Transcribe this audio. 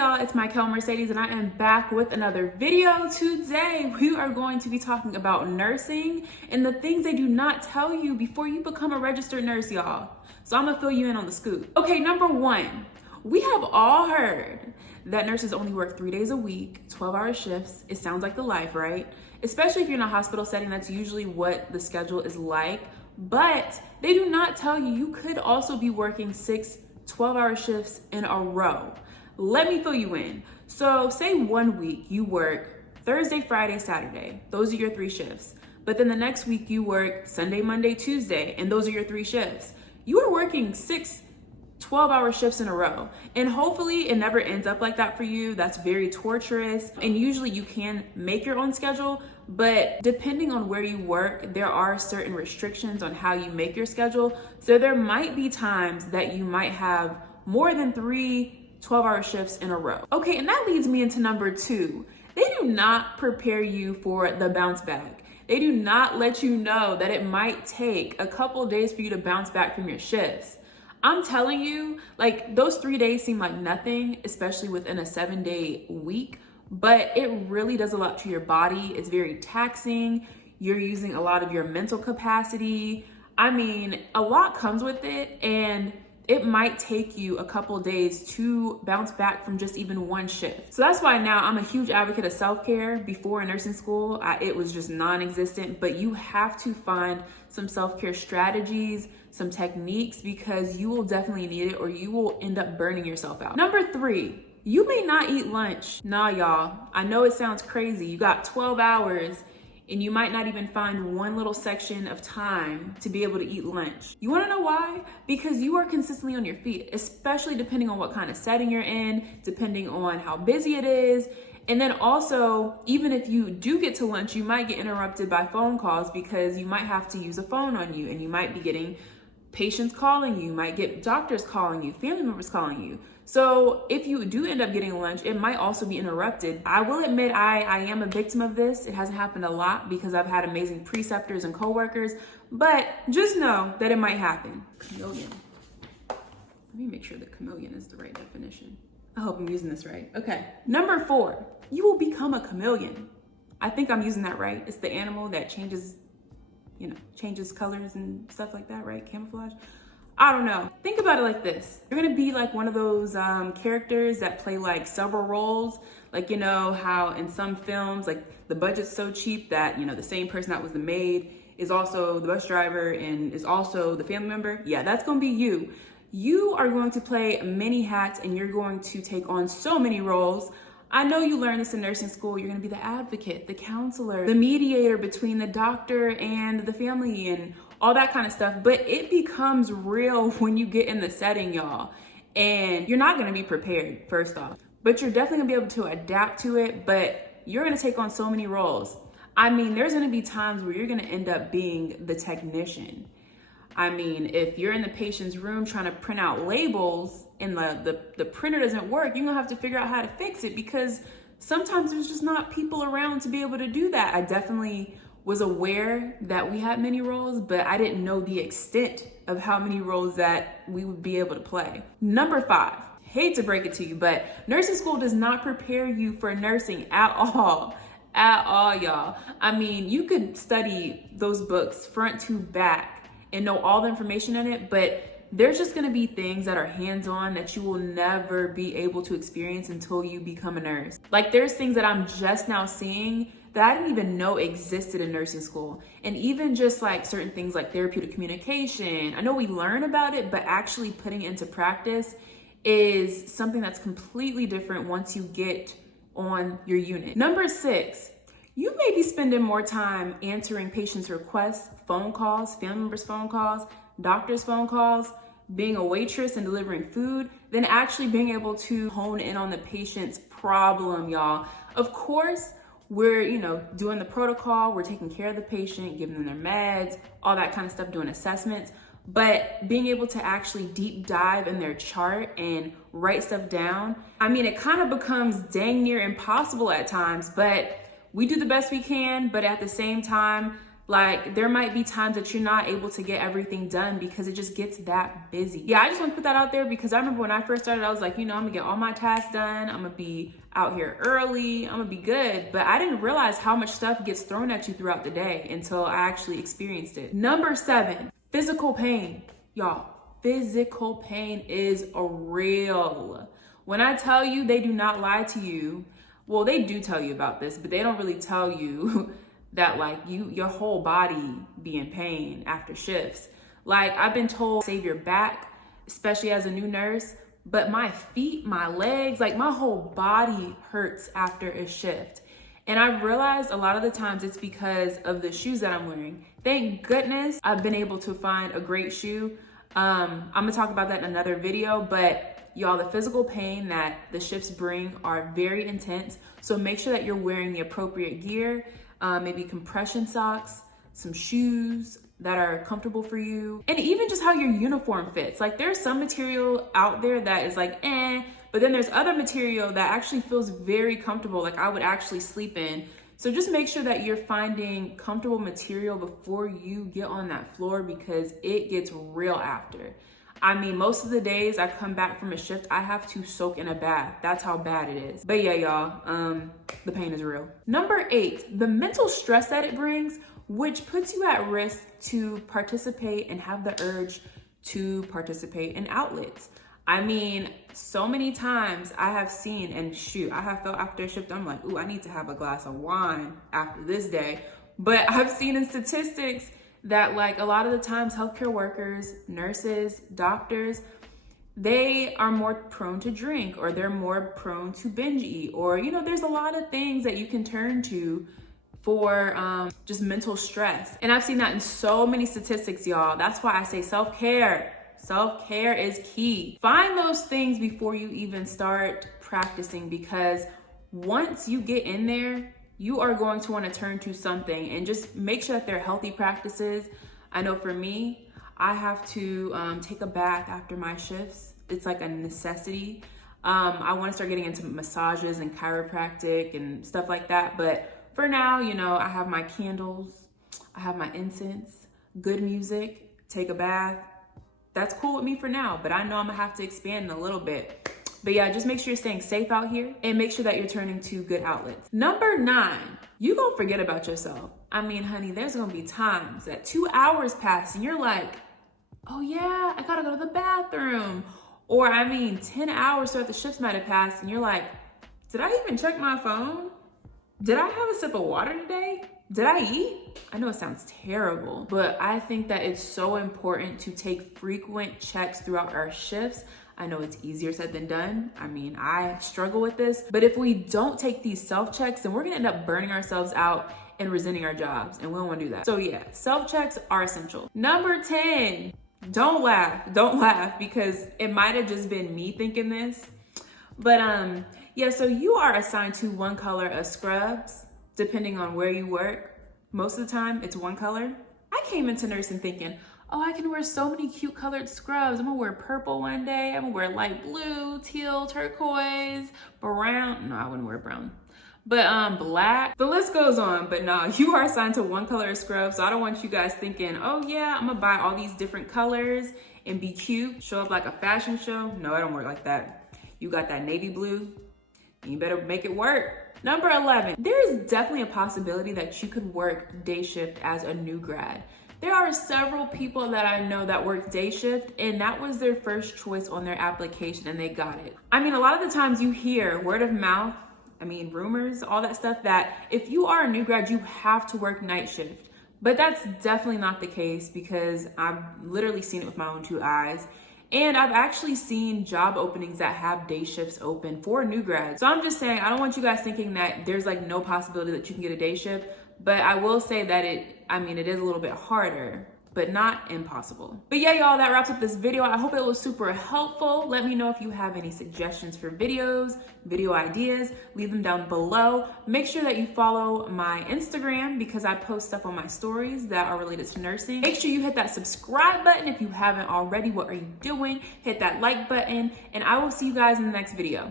y'all, it's MichaleMercedes and I am back with another video. Today we are going to be talking about nursing and the things they do not tell you before you become a registered nurse, y'all. So I'm gonna fill you in on the scoop. Okay, number one, we have all heard that nurses only work 3 days a week, 12-hour shifts. It sounds like the life, right? Especially if you're in a hospital setting, that's usually what the schedule is like. But they do not tell you you could also be working 6 12-hour shifts in a row. Let me fill you in. So say 1 week you work Thursday, Friday, Saturday. Those are your 3 shifts. But then the next week you work Sunday, Monday, Tuesday, and those are your 3 shifts. You are working 6 12-hour shifts in a row. And hopefully it never ends up like that for you. That's very torturous. And usually you can make your own schedule, but depending on where you work, there are certain restrictions on how you make your schedule. So there might be times that you might have more than 3 12-hour shifts in a row. Okay, and that leads me into number 2. They do not prepare you for the bounce back. They do not let you know that it might take a couple days for you to bounce back from your shifts. I'm telling you, like, those 3 days seem like nothing, especially within a 7-day week, but it really does a lot to your body. It's very taxing. You're using a lot of your mental capacity. I mean, a lot comes with it, and it might take you a couple days to bounce back from just even 1 shift. So that's why now I'm a huge advocate of self-care. Before in nursing school, it was just non-existent, but you have to find some self-care strategies, some techniques, because you will definitely need it or you will end up burning yourself out. Number 3, you may not eat lunch. Nah, y'all, I know it sounds crazy. You got 12 hours and you might not even find one little section of time to be able to eat lunch. You wanna know why? Because you are consistently on your feet, especially depending on what kind of setting you're in, depending on how busy it is. And then also, even if you do get to lunch, you might get interrupted by phone calls because you might have to use a phone on you and you might be getting patients calling you, might get doctors calling you, family members calling you. So if you do end up getting lunch, it might also be interrupted. I will admit I am a victim of this. It hasn't happened a lot because I've had amazing preceptors and coworkers, but just know that it might happen. Chameleon. Let me make sure that chameleon is the right definition. I hope I'm using this right. Okay. Number 4, you will become a chameleon. I think I'm using that right. It's the animal that changes colors and stuff like that, right? Camouflage. I don't know. Think about it like this. You're gonna be like one of those characters that play like several roles. Like, you know how in some films, like the budget's so cheap that, the same person that was the maid is also the bus driver and is also the family member. Yeah, that's gonna be you. You are going to play many hats and you're going to take on so many roles. I know you learned this in nursing school. You're gonna be the advocate, the counselor, the mediator between the doctor and the family and all that kind of stuff. But it becomes real when you get in the setting, y'all. And you're not gonna be prepared, first off. But you're definitely gonna be able to adapt to it, but you're gonna take on so many roles. I mean, there's gonna be times where you're gonna end up being the technician. I mean, if you're in the patient's room trying to print out labels and the printer doesn't work, you're gonna have to figure out how to fix it because sometimes there's just not people around to be able to do that. I definitely was aware that we had many roles, but I didn't know the extent of how many roles that we would be able to play. Number 5, hate to break it to you, but nursing school does not prepare you for nursing at all. At all, y'all. I mean, you could study those books front to back and know all the information in it, but there's just gonna be things that are hands-on that you will never be able to experience until you become a nurse. Like there's things that I'm just now seeing that I didn't even know existed in nursing school. And even just like certain things like therapeutic communication, I know we learn about it, but actually putting it into practice is something that's completely different once you get on your unit. Number 6, you may be spending more time answering patients' requests, phone calls, family members' phone calls, doctors' phone calls, being a waitress and delivering food, than actually being able to hone in on the patient's problem, y'all. Of course, we're, doing the protocol, we're taking care of the patient, giving them their meds, all that kind of stuff, doing assessments. But being able to actually deep dive in their chart and write stuff down, I mean, it kind of becomes dang near impossible at times, but we do the best we can. But at the same time, Like, there might be times that you're not able to get everything done because it just gets that busy. Yeah, I just want to put that out there because I remember when I first started, I was like, you know, I'm gonna get all my tasks done. I'm gonna be out here early. I'm gonna be good. But I didn't realize how much stuff gets thrown at you throughout the day until I actually experienced it. Number 7, physical pain. Y'all, physical pain is real. When I tell you they do not lie to you, well, they do tell you about this, but they don't really tell you that like your whole body be in pain after shifts. Like, I've been told save your back, especially as a new nurse, but my feet, my legs, like my whole body hurts after a shift. And I've realized a lot of the times it's because of the shoes that I'm wearing. Thank goodness I've been able to find a great shoe. I'm gonna talk about that in another video, but y'all, the physical pain that the shifts bring are very intense. So make sure that you're wearing the appropriate gear, maybe compression socks, some shoes that are comfortable for you, and even just how your uniform fits. Like, there's some material out there that is like, but then there's other material that actually feels very comfortable, like I would actually sleep in. So just make sure that you're finding comfortable material before you get on that floor because it gets real after. I mean, most of the days I come back from a shift, I have to soak in a bath. That's how bad it is. But yeah, y'all, the pain is real. Number 8, the mental stress that it brings, which puts you at risk to participate and have the urge to participate in outlets. I mean, so many times I have seen, and shoot, I have felt after a shift, I'm like, ooh, I need to have a glass of wine after this day. But I've seen in statistics that like a lot of the times healthcare workers, nurses, doctors, they are more prone to drink, or they're more prone to binge eat, or, you know, there's a lot of things that you can turn to for just mental stress. And I've seen that in so many statistics, y'all. That's why I say self-care. Self-care is key. Find those things before you even start practicing, because once you get in there, you are going to want to turn to something, and just make sure that they're healthy practices. I know for me, I have to take a bath after my shifts. It's like a necessity. I want to start getting into massages and chiropractic and stuff like that. But for now, you know, I have my candles, I have my incense, good music, take a bath. That's cool with me for now, but I know I'm gonna have to expand in a little bit. But yeah, just make sure you're staying safe out here and make sure that you're turning to good outlets. Number 9, you gonna forget about yourself. I mean, honey, there's gonna be times that 2 hours pass and you're like, oh yeah, I gotta go to the bathroom. Or I mean, 10 hours throughout the shifts might have passed and you're like, did I even check my phone? Did I have a sip of water today? Did I eat? I know it sounds terrible, but I think that it's so important to take frequent checks throughout our shifts. I know it's easier said than done. I mean, I struggle with this, but if we don't take these self-checks, then we're gonna end up burning ourselves out and resenting our jobs, and we don't wanna do that. So yeah, self-checks are essential. Number 10, don't laugh, because it might've just been me thinking this, but yeah, so you are assigned to one color of scrubs, depending on where you work. Most of the time, it's one color. I came into nursing thinking, oh, I can wear so many cute colored scrubs. I'm gonna wear purple one day. I'm gonna wear light blue, teal, turquoise, brown. No, I wouldn't wear brown. But black. The list goes on, but no, you are assigned to one color of scrubs. So I don't want you guys thinking, oh yeah, I'm gonna buy all these different colors and be cute, show up like a fashion show. No, it don't work like that. You got that navy blue, and you better make it work. Number 11, there is definitely a possibility that you could work day shift as a new grad. There are several people that I know that work day shift, and that was their first choice on their application, and they got it. I mean, a lot of the times you hear word of mouth, rumors, all that stuff, that if you are a new grad, you have to work night shift. But that's definitely not the case, because I've literally seen it with my own 2 eyes. And I've actually seen job openings that have day shifts open for new grads. So I'm just saying, I don't want you guys thinking that there's like no possibility that you can get a day shift, but I will say that it is a little bit harder, but not impossible. But yeah, y'all, that wraps up this video. I hope it was super helpful. Let me know if you have any suggestions for videos, video ideas, leave them down below. Make sure that you follow my Instagram, because I post stuff on my stories that are related to nursing. Make sure you hit that subscribe button if you haven't already. What are you doing? Hit that like button, and I will see you guys in the next video.